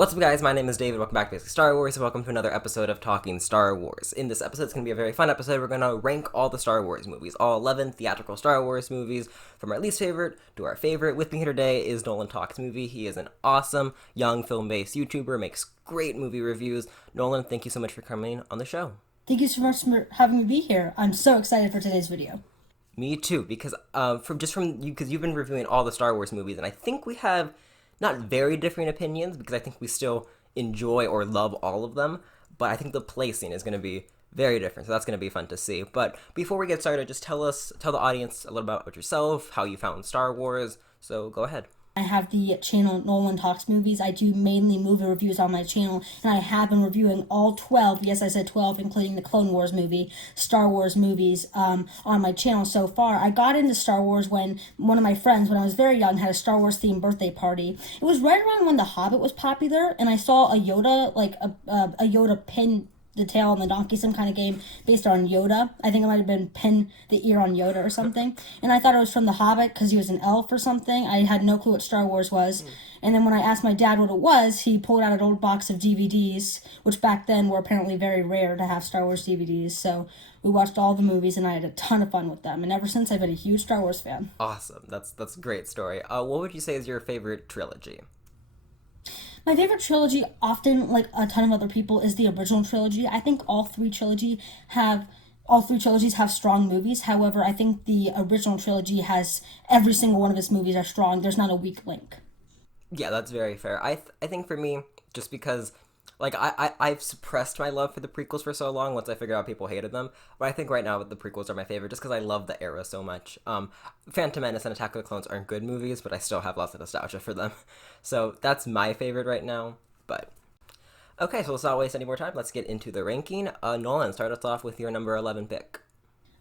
What's up, guys? My name is David. Welcome back to Basic Star Wars, and welcome to another episode of Talking Star Wars. In this episode, it's going to be a very fun episode. We're going to rank all the Star Wars movies, all 11 theatrical Star Wars movies, from our least favorite to our favorite. With me here today is NolanTalksMovies. He is an awesome, young, film-based YouTuber, makes great movie reviews. Nolan, thank you so much for coming on the show. Thank you so much for having me be here. I'm so excited for today's video. Me too, because because you've been reviewing all the Star Wars movies, and I think we have not very different opinions, because I think we still enjoy or love all of them, but I think the placing is going to be very different, so that's going to be fun to see. But before we get started, just tell the audience a little about yourself, how you found Star Wars, so go ahead. I have the channel Nolan Talks Movies. I do mainly movie reviews on my channel, and I have been reviewing all 12, yes I said 12, including the Clone Wars movie, Star Wars movies on my channel so far. I got into Star Wars when one of my friends, when I was very young, had a Star Wars themed birthday party. It was right around when The Hobbit was popular, and I saw a Yoda, like a Yoda pin the tail on the donkey, some kind of game based on Yoda. I think it might have been pin the ear on Yoda or something. And I thought it was from The Hobbit because he was an elf or something. I had no clue what Star Wars was. And then when I asked my dad what it was, he pulled out an old box of DVDs, which back then were apparently very rare to have Star Wars DVDs. So we watched all the movies, and I had a ton of fun with them. And ever since, I've been a huge Star Wars fan. Awesome. That's a great story. What would you say is your favorite trilogy? My favorite trilogy, often like a ton of other people, is the original trilogy. I think all three trilogies have strong movies. However, I think the original trilogy has every single one of its movies are strong. There's not a weak link. Yeah, that's very fair. I think for me, just because like I've suppressed my love for the prequels for so long once I figured out people hated them, but I think right now the prequels are my favorite just because I love the era so much. Phantom Menace and Attack of the Clones aren't good movies, but I still have lots of nostalgia for them. So that's my favorite right now. But okay, so let's not waste any more time. Let's get into the ranking. Nolan, start us off with your number 11 pick.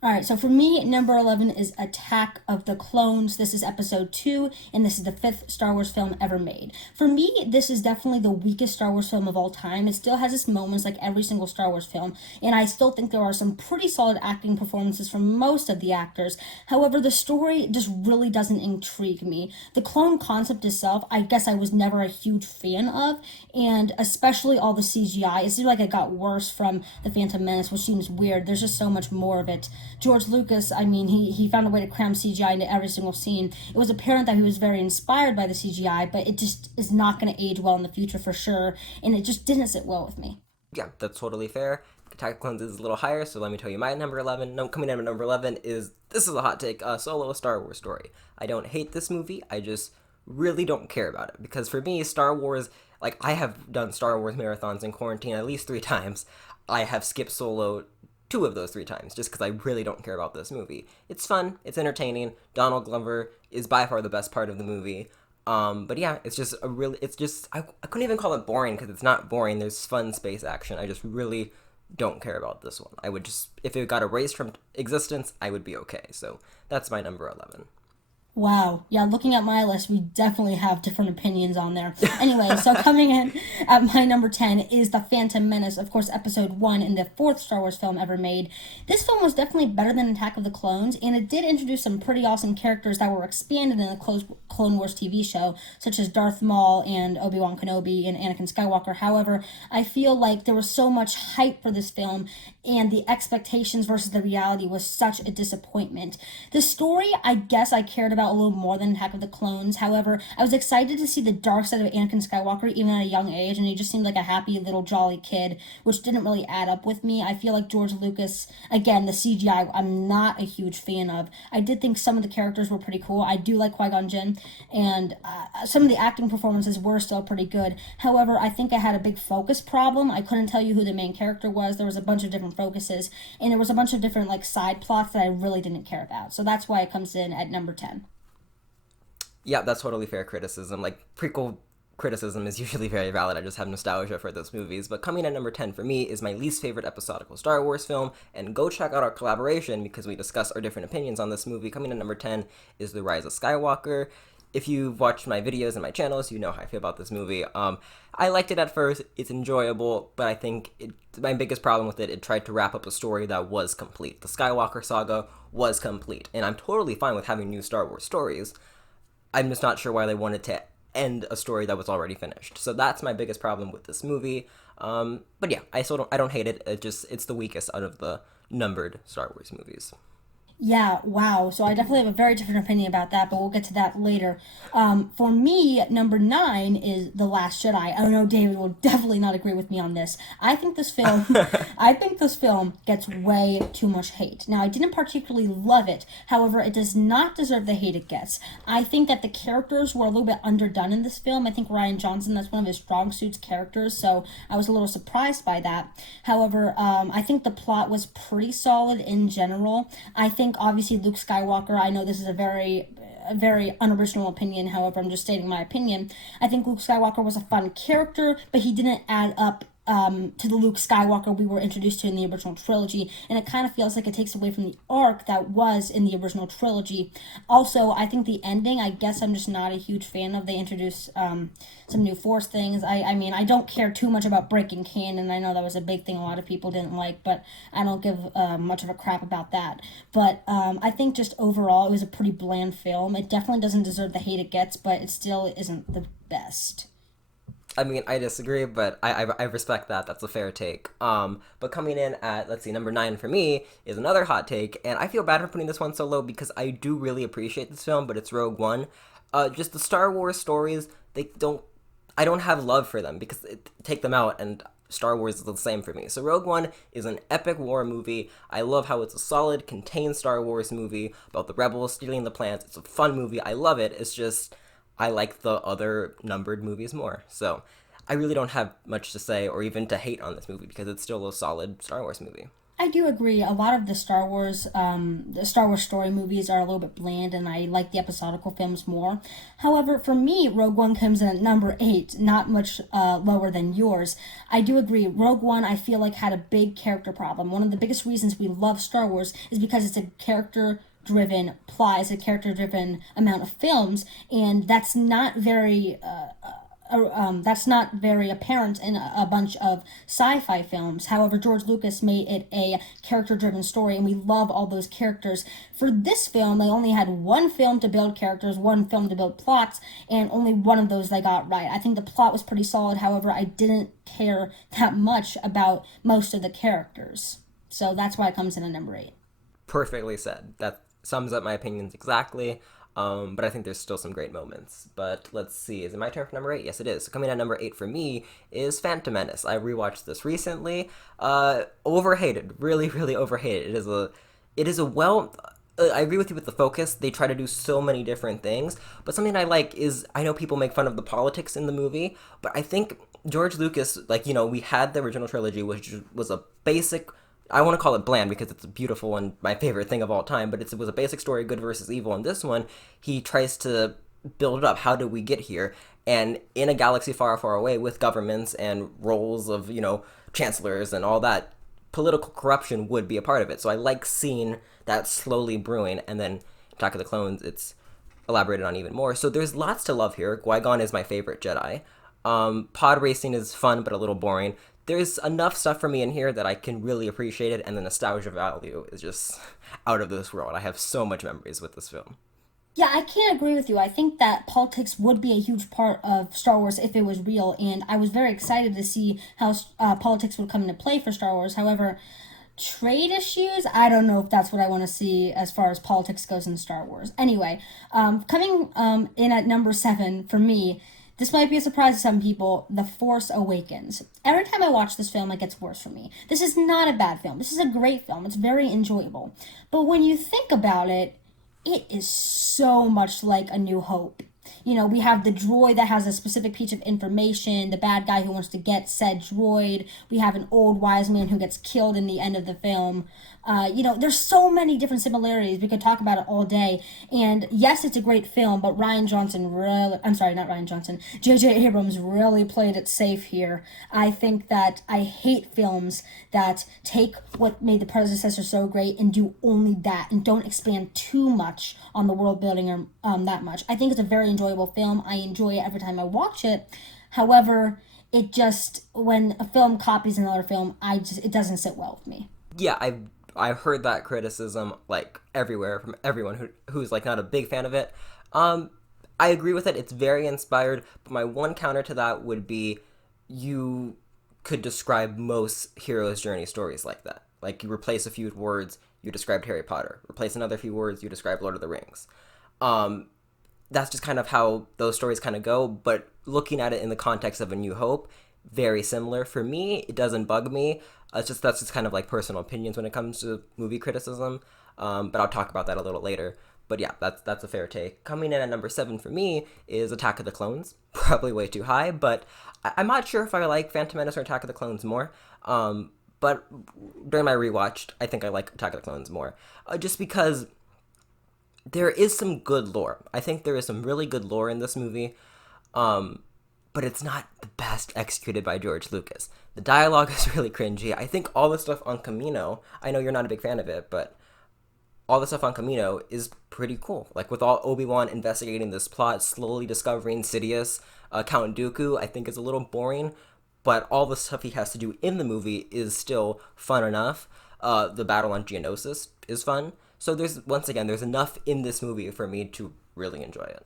Alright, so for me, number 11 is Attack of the Clones. This is episode 2, and this is the 5th Star Wars film ever made. For me, this is definitely the weakest Star Wars film of all time. It still has its moments like every single Star Wars film, and I still think there are some pretty solid acting performances from most of the actors. However, the story just really doesn't intrigue me. The clone concept itself, I guess I was never a huge fan of, and especially all the CGI. It seemed like it got worse from The Phantom Menace, which seems weird. There's just so much more of it. George Lucas, I mean, he found a way to cram CGI into every single scene. It was apparent that he was very inspired by the CGI, but it just is not going to age well in the future for sure, and it just didn't sit well with me. Yeah, that's totally fair. Attack of the Clones is a little higher, so let me tell you my number 11. No, coming in at number 11 is, this is a hot take, Solo: A Star Wars Story. I don't hate this movie, I just really don't care about it, because for me, Star Wars, like, I have done Star Wars marathons in quarantine at least 3 times. I have skipped Solo 2 of those 3 times, just because I really don't care about this movie. It's fun, it's entertaining, Donald Glover is by far the best part of the movie, but yeah, it's just I couldn't even call it boring, because it's not boring, there's fun space action. I just really don't care about this one. I would just, if it got erased from existence, I would be okay, so that's my number 11. Wow. Yeah, looking at my list, we definitely have different opinions on there. Anyway, so coming in at my number 10 is The Phantom Menace, of course, episode 1 in the 4th Star Wars film ever made. This film was definitely better than Attack of the Clones, and it did introduce some pretty awesome characters that were expanded in the Clone Wars TV show, such as Darth Maul and Obi-Wan Kenobi and Anakin Skywalker. However, I feel like there was so much hype for this film, and the expectations versus the reality was such a disappointment. The story, I guess I cared about a little more than Attack of the Clones. However, I was excited to see the dark side of Anakin Skywalker even at a young age, and he just seemed like a happy little jolly kid, which didn't really add up with me. I feel like George Lucas, again, the CGI, I'm not a huge fan of. I did think some of the characters were pretty cool. I do like Qui-Gon Jinn, and some of the acting performances were still pretty good. However, I think I had a big focus problem. I couldn't tell you who the main character was. There was a bunch of different focuses, and there was a bunch of different like side plots that I really didn't care about. So that's why it comes in at number 10. Yeah, that's totally fair criticism. Like, prequel criticism is usually very valid. I just have nostalgia for those movies. But coming at number 10 for me is my least favorite episodical Star Wars film. And go check out our collaboration because we discuss our different opinions on this movie. Coming at number 10 is The Rise of Skywalker. If you've watched my videos and my channels, you know how I feel about this movie. I liked it at first. It's enjoyable, but I think my biggest problem with it tried to wrap up a story that was complete. The Skywalker saga was complete. And I'm totally fine with having new Star Wars stories. I'm just not sure why they wanted to end a story that was already finished. So that's my biggest problem with this movie. But yeah, I don't hate it. It's the weakest out of the numbered Star Wars movies. Yeah, wow. So I definitely have a very different opinion about that, but we'll get to that later. For me, number nine is The Last Jedi. I know David will definitely not agree with me on this. I think this film gets way too much hate. Now, I didn't particularly love it. However, it does not deserve the hate it gets. I think that the characters were a little bit underdone in this film. I think Ryan Johnson, that's one of his strong suits characters, so I was a little surprised by that. However, I think the plot was pretty solid in general. I think obviously Luke Skywalker, I know this is a very unoriginal opinion, however, I'm just stating my opinion. I think Luke Skywalker was a fun character, but he didn't add up to the Luke Skywalker we were introduced to in the original trilogy, and it kind of feels like it takes away from the arc that was in the original trilogy. Also, I think the ending, I guess I'm just not a huge fan of. They introduced some new Force things. I mean, I don't care too much about breaking canon. I know that was a big thing a lot of people didn't like, but I don't give much of a crap about that. But I think just overall, it was a pretty bland film. It definitely doesn't deserve the hate it gets, but it still isn't the best. I mean, I disagree, but I respect that. That's a fair take. But coming in at, let's see, number 9 for me is another hot take, and I feel bad for putting this one so low because I do really appreciate this film, but it's Rogue One. Just the Star Wars stories, I don't have love for them because take them out and Star Wars is the same for me. So Rogue One is an epic war movie. I love how it's a solid, contained Star Wars movie about the rebels stealing the plans. It's a fun movie. I love it. It's just I like the other numbered movies more. So I really don't have much to say or even to hate on this movie because it's still a solid Star Wars movie. I do agree. A lot of the Star Wars story movies are a little bit bland, and I like the episodical films more. However, for me, Rogue One comes in at number 8, not much lower than yours. I do agree. Rogue One, I feel like, had a big character problem. One of the biggest reasons we love Star Wars is because it's a character-driven plot, it's a character-driven amount of films, and that's not very apparent in a bunch of sci-fi films. However, George Lucas made it a character-driven story, and we love all those characters. For this film, they only had one film to build characters, one film to build plots, and only one of those they got right. I think the plot was pretty solid. However, I didn't care that much about most of the characters. So that's why it comes in at number 8. Perfectly said. That sums up my opinions exactly. But I think there's still some great moments. But let's see, is it my turn for number 8? Yes, it is. So coming at number 8 for me is Phantom Menace. I rewatched this recently. Overhated, really, really overhated. It is a well. I agree with you with the focus. They try to do so many different things. But something I like is I know people make fun of the politics in the movie, but I think George Lucas, we had the original trilogy, which was a basic. I want to call it bland because it's a beautiful and my favorite thing of all time, but it was a basic story, good versus evil. And this one, he tries to build it up. How did we get here? And in a galaxy far, far away with governments and roles of, chancellors and all that, political corruption would be a part of it. So I like seeing that slowly brewing. And then Attack of the Clones, it's elaborated on even more. So there's lots to love here. Qui-Gon is my favorite Jedi. Pod racing is fun, but a little boring. There's enough stuff for me in here that I can really appreciate it, and the nostalgia value is just out of this world. I have so much memories with this film. Yeah, I can't agree with you. I think that politics would be a huge part of Star Wars if it was real, and I was very excited to see how politics would come into play for Star Wars. However, trade issues, I don't know if that's what I want to see as far as politics goes in Star Wars. Anyway, coming in at number 7 for me, this might be a surprise to some people, The Force Awakens. Every time I watch this film, it gets worse for me. This is not a bad film. This is a great film. It's very enjoyable. But when you think about it, it is so much like A New Hope. We have the droid that has a specific piece of information, the bad guy who wants to get said droid. We have an old wise man who gets killed in the end of the film. There's so many different similarities. We could talk about it all day. And yes, it's a great film, but J.J. Abrams really played it safe here. I think that I hate films that take what made the predecessor so great and do only that and don't expand too much on the world building or that much. I think it's a very enjoyable film. I enjoy it every time I watch it. However, when a film copies another film, it doesn't sit well with me. Yeah, I've heard that criticism everywhere from everyone who's not a big fan of it. I agree with it. It's very inspired. But my one counter to that would be you could describe most heroes' journey stories like that. Like you replace a few words, you described Harry Potter. Replace another few words, you describe Lord of the Rings. That's just kind of how those stories kind of go. But looking at it in the context of A New Hope, very similar. For me, it doesn't bug me. That's just kind of like personal opinions when it comes to movie criticism. But I'll talk about that a little later. But yeah, that's a fair take. Coming in at number 7 for me is Attack of the Clones. Probably way too high, but I'm not sure if I like Phantom Menace or Attack of the Clones more. But during my rewatch, I think I like Attack of the Clones more. Just because there is some good lore. I think there is some really good lore in this movie. But it's not the best executed by George Lucas. The dialogue is really cringy. I think all the stuff on Camino, I know you're not a big fan of it, but all the stuff on Camino is pretty cool. Like with all Obi-Wan investigating this plot, slowly discovering Sidious, Count Dooku, I think is a little boring, but all the stuff he has to do in the movie is still fun enough. The battle on Geonosis is fun. So there's enough in this movie for me to really enjoy it.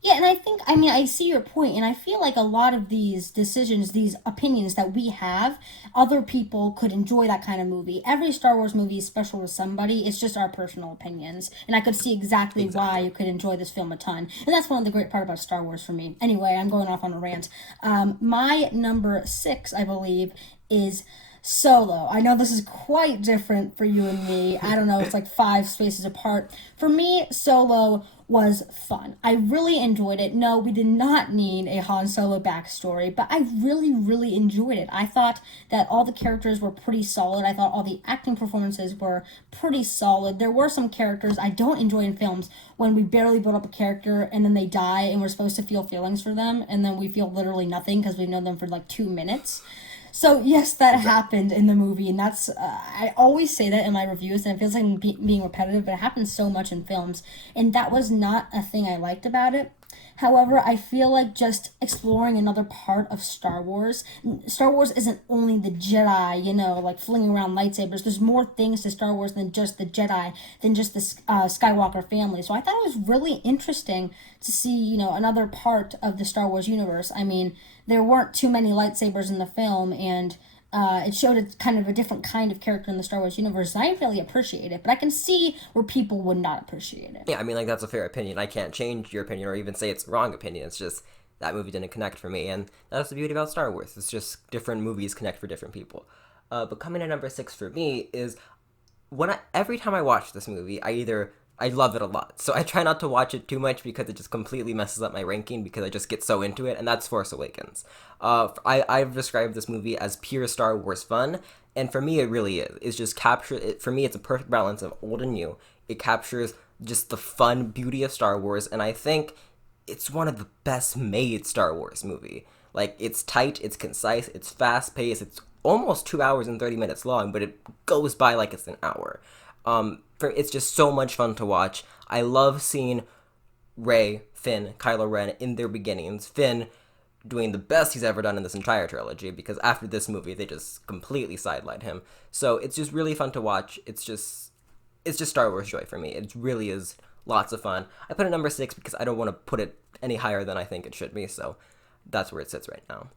Yeah, and I see your point, and I feel like a lot of these decisions, these opinions that we have, other people could enjoy that kind of movie. Every Star Wars movie is special to somebody. It's just our personal opinions, and I could see exactly why you could enjoy this film a ton. And that's one of the great part about Star Wars for me. Anyway, I'm going off on a rant. My number 6, I believe, is Solo. I know this is quite different for you and me. I don't know, it's like 5 spaces apart. For me, Solo was fun. I really enjoyed it. No, we did not need a Han Solo backstory, but I really, really enjoyed it. I thought that all the characters were pretty solid. I thought all the acting performances were pretty solid. There were some characters I don't enjoy in films when we barely build up a character and then they die and we're supposed to feel feelings for them and then we feel literally nothing because we've known them for like 2 minutes. So yes, that happened in the movie, and that's I always say that in my reviews, and it feels like I'm being repetitive, but it happens so much in films, and that was not a thing I liked about it. However, I feel like just exploring another part of Star Wars. Star Wars isn't only the Jedi, like flinging around lightsabers. There's more things to Star Wars than just the Jedi, than just the Skywalker family. So I thought it was really interesting to see, another part of the Star Wars universe. I mean, there weren't too many lightsabers in the film, and it showed a kind of a different kind of character in the Star Wars universe. I really appreciate it, but I can see where people would not appreciate it. Yeah, I mean, like, that's a fair opinion. I can't change your opinion or even say it's a wrong opinion. It's just that movie didn't connect for me, and that's the beauty about Star Wars. It's just different movies connect for different people. But coming in number 6 for me is every time I watch this movie, I love it a lot. So I try not to watch it too much because it just completely messes up my ranking because I just get so into it, and that's Force Awakens. I've described this movie as pure Star Wars fun, and for me it really is. It's just for me it's a perfect balance of old and new. It captures just the fun beauty of Star Wars, and I think it's one of the best made Star Wars movie. Like, it's tight, it's concise, it's fast paced, it's almost 2 hours and 30 minutes long, but it goes by like it's an hour. It's just so much fun to watch. I love seeing Rey, Finn, Kylo Ren in their beginnings. Finn doing the best he's ever done in this entire trilogy, because after this movie, they just completely sidelined him. So it's just really fun to watch. It's just Star Wars joy for me. It really is lots of fun. I put it number 6 because I don't want to put it any higher than I think it should be, so that's where it sits right now.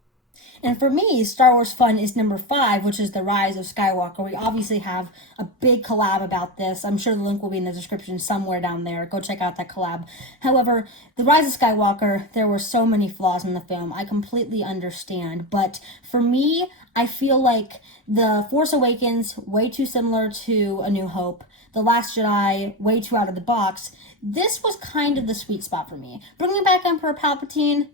And for me, Star Wars Fun is number 5, which is The Rise of Skywalker. We obviously have a big collab about this. I'm sure the link will be in the description somewhere down there. Go check out that collab. However, The Rise of Skywalker, there were so many flaws in the film. I completely understand. But for me, I feel like The Force Awakens, way too similar to A New Hope. The Last Jedi, way too out of the box. This was kind of the sweet spot for me. Bringing back Emperor Palpatine,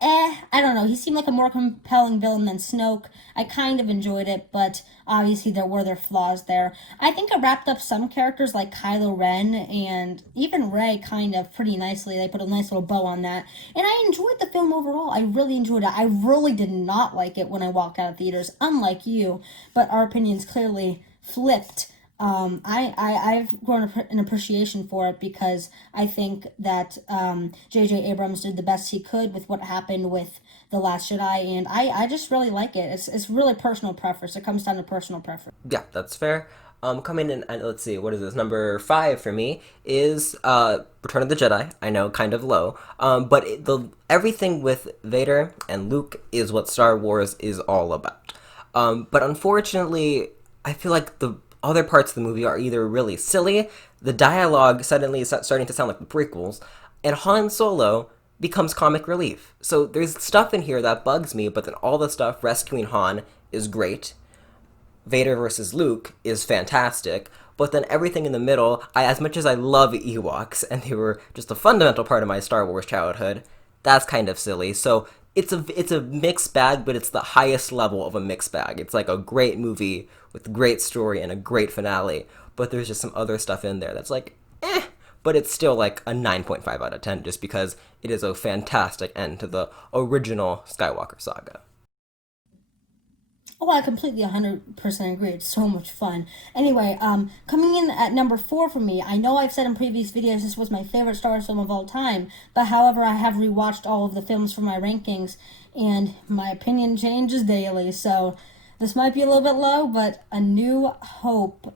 I don't know. He seemed like a more compelling villain than Snoke. I kind of enjoyed it, but obviously there were their flaws there. I think it wrapped up some characters like Kylo Ren and even Rey kind of pretty nicely. They put a nice little bow on that. And I enjoyed the film overall. I really enjoyed it. I really did not like it when I walked out of theaters, unlike you, but our opinions clearly flipped. I've grown an appreciation for it because I think that J.J. Abrams did the best he could with what happened with The Last Jedi, and I just really like it. It's really personal preference. It comes down to personal preference. Yeah, that's fair. Coming in at, let's see, what is this? Number 5 for me is Return of the Jedi. I know, kind of low. But everything with Vader and Luke is what Star Wars is all about. But unfortunately, I feel like the other parts of the movie are either really silly, the dialogue suddenly is starting to sound like the prequels, and Han Solo becomes comic relief. So there's stuff in here that bugs me, but then all the stuff rescuing Han is great. Vader versus Luke is fantastic, but then everything in the middle, as much as I love Ewoks, and they were just a fundamental part of my Star Wars childhood, that's kind of silly. So it's a mixed bag, but it's the highest level of a mixed bag. It's like a great movie with a great story and a great finale, but there's just some other stuff in there that's like, but it's still like a 9.5 out of 10 just because it is a fantastic end to the original Skywalker saga. Oh, I completely 100% agree. It's so much fun. Anyway, coming in at number 4 for me, I know I've said in previous videos this was my favorite Star Wars film of all time, but however, I have rewatched all of the films for my rankings, and my opinion changes daily, so this might be a little bit low, but A New Hope.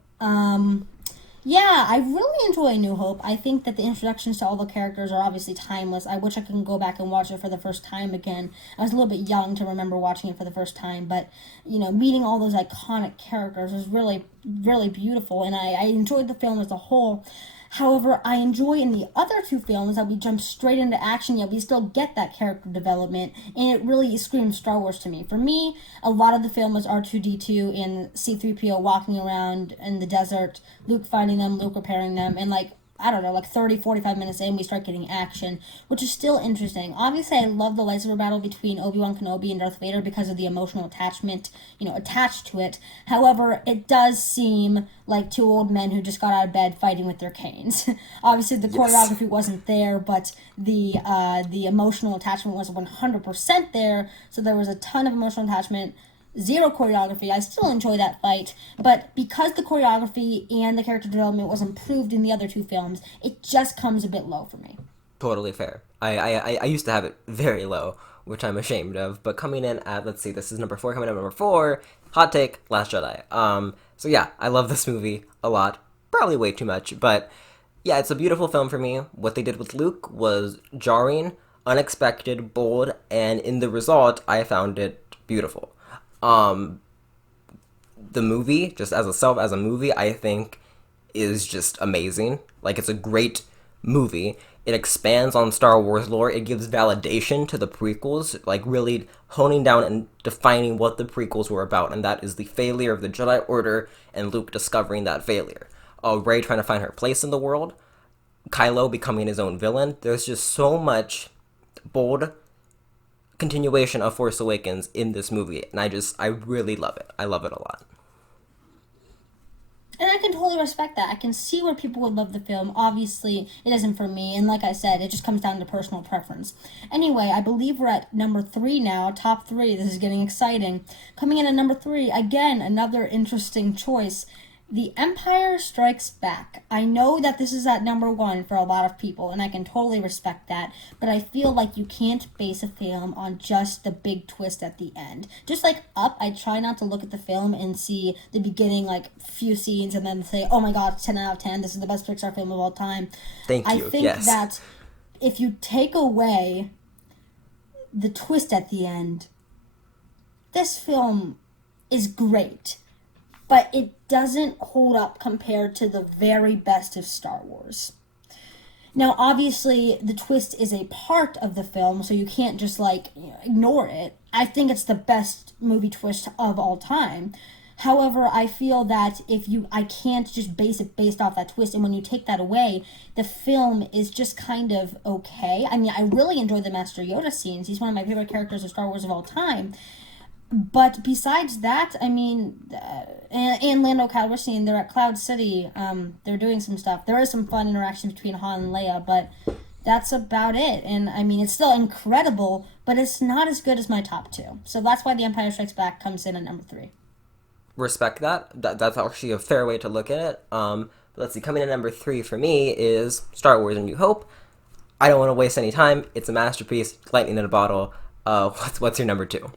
Yeah, I really enjoy A New Hope. I think that the introductions to all the characters are obviously timeless. I wish I could go back and watch it for the first time again. I was a little bit young to remember watching it for the first time, but, meeting all those iconic characters was really, really beautiful, and I enjoyed the film as a whole. However, I enjoy in the other two films that we jump straight into action, yet we still get that character development, and it really screams Star Wars to me. For me, a lot of the film was R2-D2 and C-3PO walking around in the desert, Luke finding them, Luke repairing them, and 30, 45 minutes in, we start getting action, which is still interesting. Obviously, I love the lightsaber battle between Obi-Wan Kenobi and Darth Vader because of the emotional attachment, attached to it. However, it does seem like two old men who just got out of bed fighting with their canes. Obviously, the choreography wasn't there, but the emotional attachment was 100% there, so there was a ton of emotional attachment. Zero choreography. I still enjoy that fight, but because the choreography and the character development was improved in the other two films, it just comes a bit low for me. Totally fair. I used to have it very low, which I'm ashamed of, but coming in at, let's see, this is number 4, coming in at number 4, hot take, Last Jedi. So yeah, I love this movie a lot, probably way too much, but yeah, it's a beautiful film for me. What they did with Luke was jarring, unexpected, bold, and in the result, I found it beautiful. The movie, just as a movie, I think is just amazing. Like, it's a great movie. It expands on Star Wars lore. It gives validation to the prequels, like really honing down and defining what the prequels were about, and that is the failure of the Jedi Order and Luke discovering that failure. Rey trying to find her place in the world, Kylo becoming his own villain. There's just so much bold continuation of Force Awakens in this movie, and I really love it. I love it a lot. And I can totally respect that. I can see where people would love the film. Obviously, it isn't for me, and like I said, it just comes down to personal preference. Anyway, I believe we're at number 3 now, top 3. This is getting exciting. Coming in at number 3, again, another interesting choice. The Empire Strikes Back. I know that this is at number 1 for a lot of people, and I can totally respect that, but I feel like you can't base a film on just the big twist at the end. Just like Up, I try not to look at the film and see the beginning, few scenes, and then say, oh my god, 10 out of 10, this is the best Pixar film of all time. Thank you, I think that if you take away the twist at the end, this film is great, but it doesn't hold up compared to the very best of Star Wars. Now, obviously, the twist is a part of the film, so you can't just, ignore it. I think it's the best movie twist of all time. However, I feel that I can't just base it based off that twist, and when you take that away, the film is just kind of okay. I mean, I really enjoy the Master Yoda scenes. He's one of my favorite characters of Star Wars of all time. But besides that, I mean, and Lando Calrissian, they're at Cloud City. They're doing some stuff. There is some fun interaction between Han and Leia, but that's about it. And, I mean, it's still incredible, but it's not as good as my top 2. So that's why The Empire Strikes Back comes in at number 3. Respect that. That's actually a fair way to look at it. Let's see, coming in at number 3 for me is Star Wars: A New Hope. I don't want to waste any time. It's a masterpiece, lightning in a bottle. What's your number 2?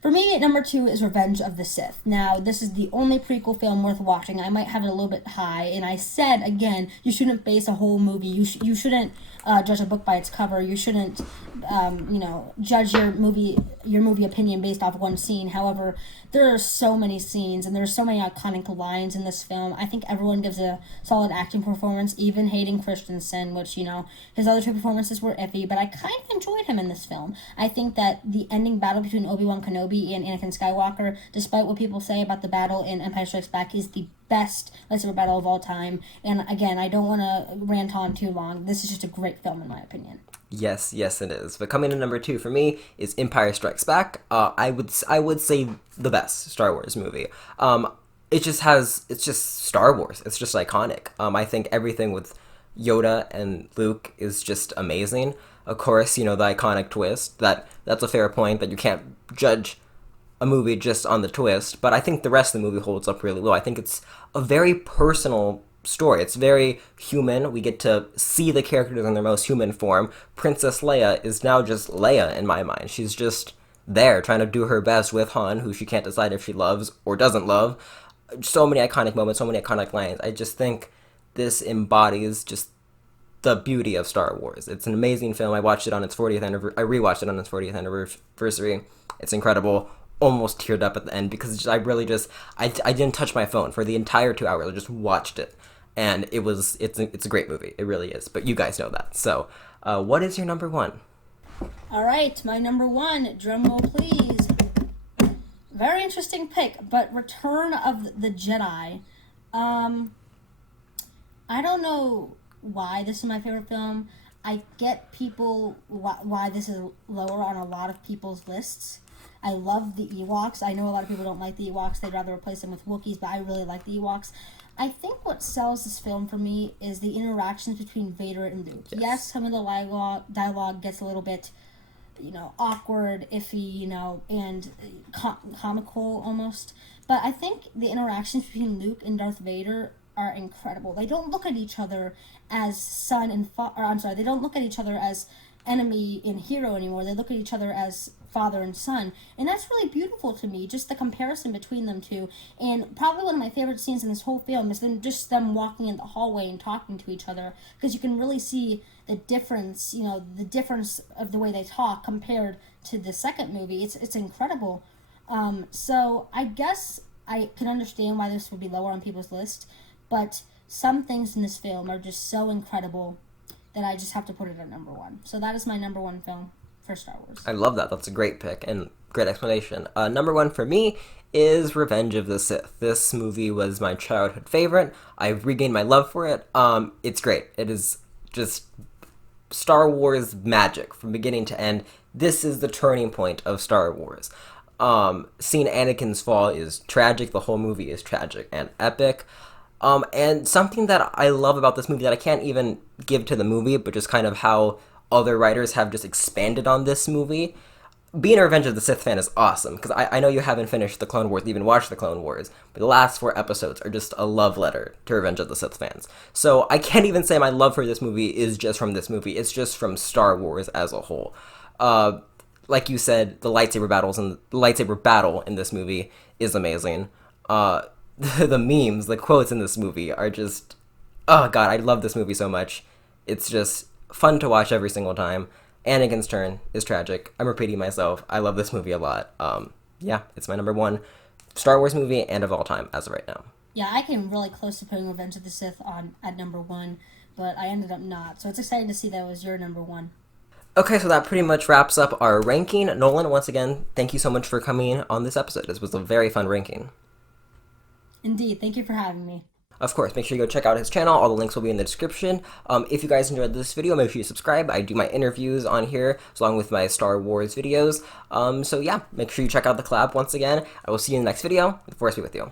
For For me, number 2 is Revenge of the Sith. Now, this is the only prequel film worth watching. I might have it a little bit high, and I said, again, you shouldn't base a whole movie. You shouldn't judge a book by its cover. You shouldn't, judge your movie opinion based off one scene. However, there are so many scenes, and there are so many iconic lines in this film. I think everyone gives a solid acting performance, even Hayden Christensen, which, his other 2 performances were iffy, but I kind of enjoyed him in this film. I think that the ending battle between Obi-Wan Kenobi and Anakin Skywalker, despite what people say about the battle in Empire Strikes Back, is the best lightsaber battle of all time. And again, I don't want to rant on too long. This is just a great film in my opinion. Yes, it is. But coming in number 2 for me is Empire Strikes Back. I would say the best Star Wars movie. It's just Star Wars. It's just iconic. I think everything with Yoda and Luke is just amazing. Of course, the iconic twist. That's a fair point, that you can't judge a movie just on the twist, but I think the rest of the movie holds up really well. I think it's a very personal story. It's very human. We get to see the characters in their most human form. Princess Leia is now just Leia in my mind. She's just there trying to do her best with Han, who she can't decide if she loves or doesn't love. So many iconic moments, so many iconic lines. I just think this embodies just the beauty of Star Wars. It's an amazing film. I watched it on its 40th anniversary. I rewatched it on its 40th anniversary. It's incredible. Almost teared up at the end because I didn't touch my phone for the entire 2 hours. I just watched it, and it's a great movie. It really is. But you guys know that. So, what is your number 1? All right, my number 1. Drum roll, please. Very interesting pick, but Return of the Jedi. I don't know why this is my favorite film. I get why this is lower on a lot of people's lists. I love the Ewoks. I know a lot of people don't like the Ewoks. They'd rather replace them with Wookiees, but I really like the Ewoks. I think what sells this film for me is the interactions between Vader and Luke. Yes, some of the dialogue gets a little bit, awkward, iffy, and comical almost. But I think the interactions between Luke and Darth Vader are incredible. They don't look at each other as they don't look at each other as enemy and hero anymore. They look at each other as father and son, and that's really beautiful to me, just the comparison between them two. And probably one of my favorite scenes in this whole film is them walking in the hallway and talking to each other, because you can really see the difference of the way they talk compared to the second movie. It's incredible. So I guess I can understand why this would be lower on people's list, but some things in this film are just so incredible that I just have to put it at number 1. So that is my number 1 film for Star Wars. I love that. That's a great pick and great explanation. Number 1 for me is Revenge of the Sith. This movie was my childhood favorite. I've regained my love for it. It's great. It is just Star Wars magic from beginning to end. This is the turning point of Star Wars. Seeing Anakin's fall is tragic. The whole movie is tragic and epic. And something that I love about this movie that I can't even give to the movie, but just kind of how other writers have just expanded on this movie. Being a Revenge of the Sith fan is awesome, because I know you haven't finished the Clone Wars, even watched the Clone Wars, but the last 4 episodes are just a love letter to Revenge of the Sith fans. So I can't even say my love for this movie is just from this movie, it's just from Star Wars as a whole. Like you said, the lightsaber battle in this movie is amazing. The memes, the quotes in this movie are just, oh god, I love this movie so much. It's just fun to watch every single time. Anakin's turn is tragic. I'm repeating myself. I love this movie a lot. Yeah, it's my number 1 Star Wars movie and of all time as of right now. Yeah, I came really close to putting Revenge of the Sith at number 1, but I ended up not. So it's exciting to see that was your number 1. Okay, so that pretty much wraps up our ranking. Nolan, once again, thank you so much for coming on this episode. This was a very fun ranking. Indeed, thank you for having me. Of course, make sure you go check out his channel. All the links will be in the description. If you guys enjoyed this video, make sure you subscribe. I do my interviews on here, along with my Star Wars videos. So yeah, make sure you check out the collab once again. I will see you in the next video. The Force be with you.